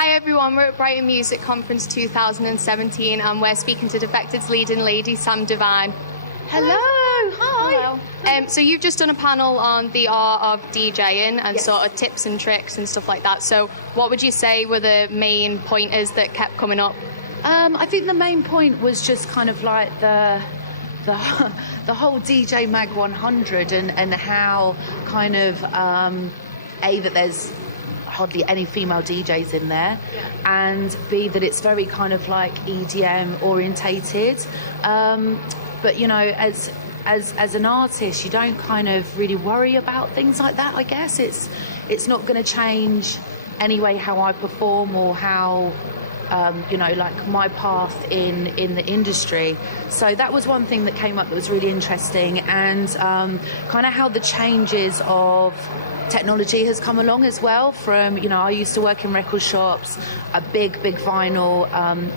Hi everyone, we're at Brighton Music Conference 2017 and we're speaking to Defected's leading lady, Sam Devine. Hello, hi. Hello. So you've just done a panel on the art of DJing and Yes. sort of tips and tricks and stuff like that. So what would you say were the main pointers that kept coming up? I think the main point was just kind of like the whole DJ Mag 100 and how kind of that there's hardly any female DJs in there, and B, that it's very kind of like EDM orientated. But you know, as an artist, you don't kind of really worry about things like that. I guess it's not going to change anyway how I perform or how like my path in the industry. So that was one thing that came up that was really interesting, and kind of how the changes of technology has come along as well. From, I used to work in record shops, a big vinyl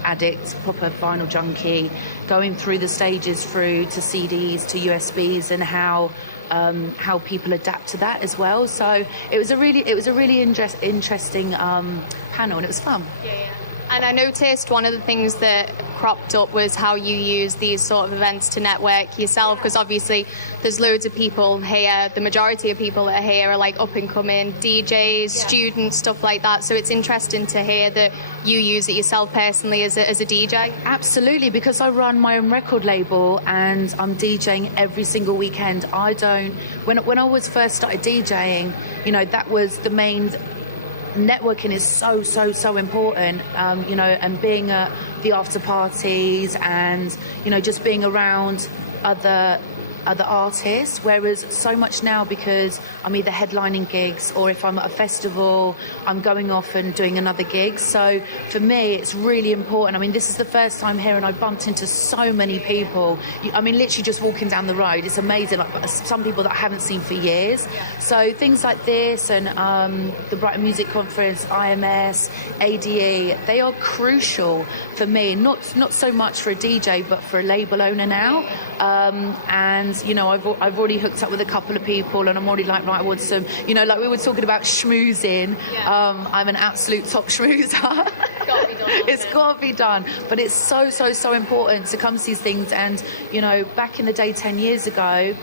addict, proper vinyl junkie, going through the stages through to CDs to USBs, and how people adapt to that as well. So it was a really interesting panel, and it was fun. Yeah. And I noticed one of the things that cropped up was how you use these sort of events to network yourself, because obviously there's loads of people here. The majority of people that are here are like up and coming DJs, students, stuff like that. So it's interesting to hear that you use it yourself personally as a DJ. Absolutely, because I run my own record label and I'm DJing every single weekend. When I was first started DJing, that was the main. Networking is so important, and being at the after parties and just being around other artists, whereas so much now, because I'm either headlining gigs or if I'm at a festival I'm going off and doing another gig. So for me it's really important. I mean, this is the first time here and I bumped into so many people. I mean, literally just walking down the road, it's amazing, like some people that I haven't seen for years. So things like this and the Brighton Music Conference, IMS, ADE, they are crucial for me, not so much for a DJ but for a label owner now. And I've already hooked up with a couple of people, and I'm already like, right, I want some, like we were talking about schmoozing. I'm an absolute top schmoozer. It's got to be done. But it's so important to come to these things. And back in the day 10 years ago,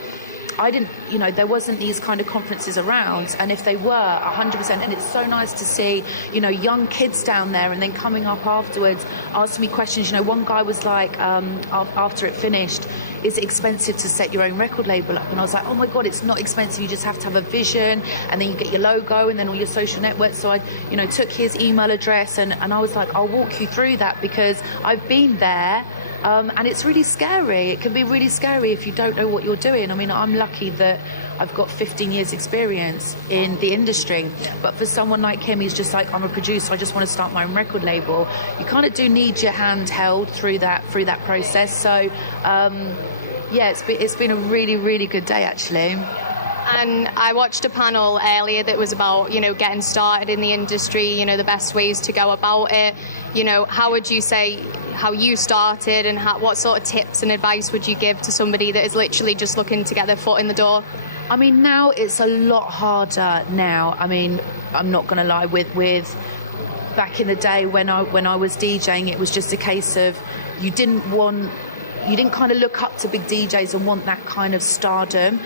I didn't, there wasn't these kind of conferences around, and if they were, 100%, and it's so nice to see, young kids down there, and then coming up afterwards, asking me questions. One guy was like, after it finished, is it expensive to set your own record label up? And I was like, oh my God, it's not expensive. You just have to have a vision, and then you get your logo, and then all your social networks. So I, took his email address, and I was like, I'll walk you through that, because I've been there. And it's really scary. It can be really scary if you don't know what you're doing. I mean, I'm lucky that I've got 15 years experience in the industry. But for someone like him, he's just like, I'm a producer, I just want to start my own record label. You kind of do need your hand held through that process. So, it's been a really good day, actually. And I watched a panel earlier that was about, getting started in the industry, the best ways to go about it. How would you say how you started, and what sort of tips and advice would you give to somebody that is literally just looking to get their foot in the door? I mean, now it's a lot harder now. I mean, I'm not going to lie, with back in the day when I was DJing, it was just a case of you didn't kind of look up to big DJs and want that kind of stardom.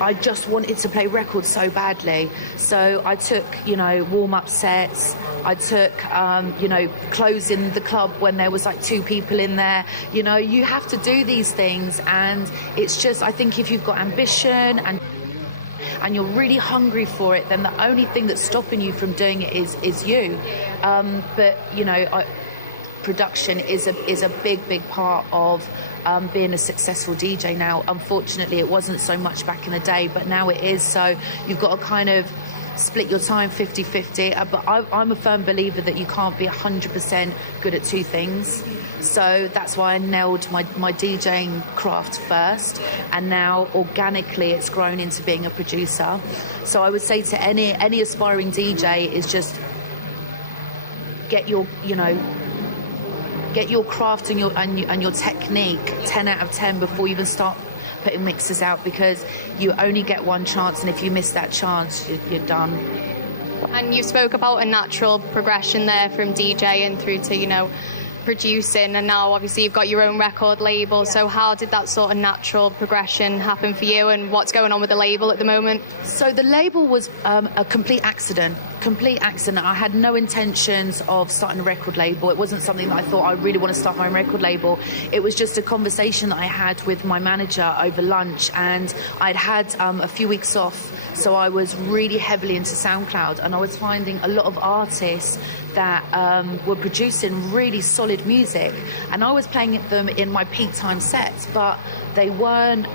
I just wanted to play records so badly. So I took, warm-up sets. I took, closing the club when there was like 2 people in there. You have to do these things, and it's just, I think if you've got ambition and you're really hungry for it, then the only thing that's stopping you from doing it is you. But production is a big part of being a successful DJ now. Unfortunately, it wasn't so much back in the day, but now it is. So you've got to kind of split your time 50-50. But I'm a firm believer that you can't be 100% good at 2 things. So that's why I nailed my DJing craft first, and now organically it's grown into being a producer. So I would say to any aspiring DJ is just get your craft and your technique 10 out of 10 before you even start putting mixes out, because you only get one chance, and if you miss that chance, you're done. And you spoke about a natural progression there from DJing through to, producing, and now obviously you've got your own record label. So how did that sort of natural progression happen for you, and what's going on with the label at the moment? So the label was a complete accident. I had no intentions of starting a record label. It wasn't something that I thought I really want to start my own record label. It was just a conversation that I had with my manager over lunch, and I'd had a few weeks off, so I was really heavily into SoundCloud, and I was finding a lot of artists that were producing really solid music, and I was playing them in my peak time sets, but they weren't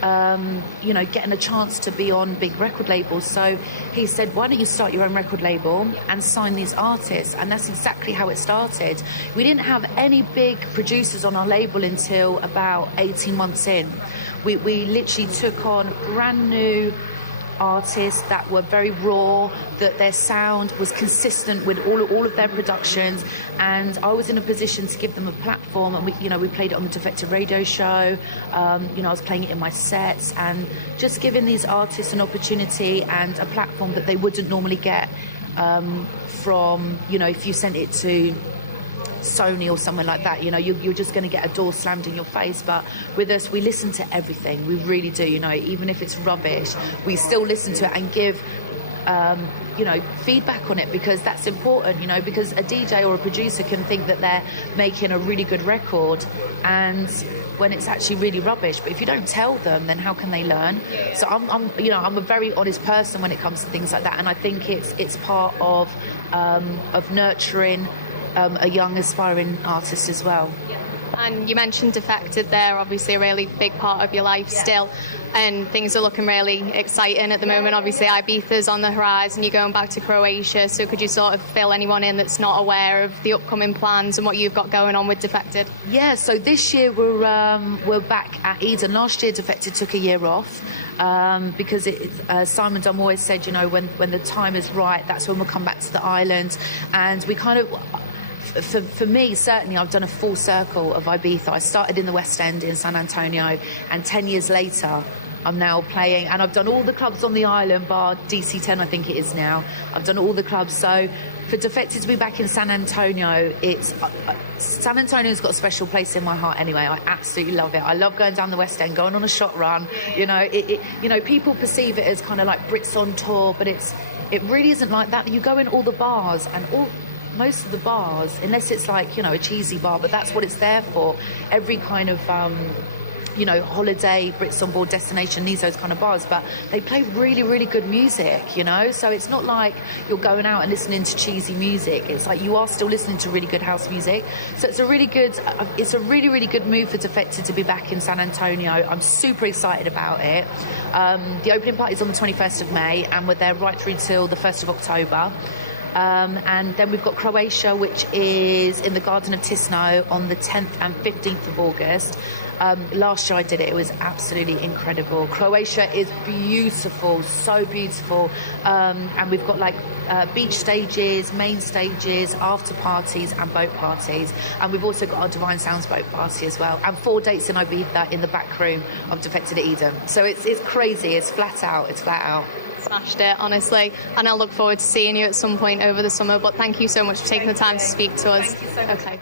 getting a chance to be on big record labels. So he said, why don't you start your own record label and sign these artists? And that's exactly how it started. We didn't have any big producers on our label until about 18 months in. We literally took on brand new artists that were very raw, that their sound was consistent with all of their productions, and I was in a position to give them a platform, and we played it on the Defected radio show. I was playing it in my sets, and just giving these artists an opportunity and a platform that they wouldn't normally get from, if you sent it to Sony or somewhere like that, you're just going to get a door slammed in your face. But with us, we listen to everything. We really do. Even if it's rubbish, we still listen to it and give feedback on it, because that's important. Because a DJ or a producer can think that they're making a really good record, and when it's actually really rubbish. But if you don't tell them, then how can they learn? So I'm a very honest person when it comes to things like that, and I think it's part of nurturing a young aspiring artist as well. And you mentioned Defected there, obviously a really big part of your life still, and things are looking really exciting at the moment. Obviously Ibiza's on the horizon, you're going back to Croatia, so could you sort of fill anyone in that's not aware of the upcoming plans and what you've got going on with Defected? Yeah, so this year we're back at Eden. Last year Defected took a year off, because Simon Dunn always said, when the time is right, that's when we'll come back to the island. And we kind of, for me, certainly, I've done a full circle of Ibiza. I started in the West End in San Antonio, and 10 years later, I'm now playing, and I've done all the clubs on the island, bar DC10, I think it is now. I've done all the clubs. So for Defected to be back in San Antonio, San Antonio's got a special place in my heart anyway. I absolutely love it. I love going down the West End, going on a shot run. People perceive it as kind of like Brits on tour, but it really isn't like that. You go in all the bars, and most of the bars, unless it's like, a cheesy bar, but that's what it's there for. Every kind of, holiday, Brits on board destination needs those kind of bars, but they play really, really good music, so it's not like you're going out and listening to cheesy music. It's like you are still listening to really good house music. So it's a really, really good move for Defected to be back in San Antonio. I'm super excited about it. The opening party is on the 21st of May, and we're there right through till the 1st of October. And then we've got Croatia, which is in the Garden of Tisno on the 10th and 15th of August. Last year I did it. It was absolutely incredible. Croatia is beautiful, so beautiful. And we've got beach stages, main stages, after parties and boat parties. And we've also got our Divine Sounds boat party as well. And 4 dates in Ibiza in the back room of Defected at Eden. So it's crazy. It's flat out. Smashed it, honestly, and I'll look forward to seeing you at some point over the summer. But thank you so much for taking the time to speak to us. Thank you so much. Okay.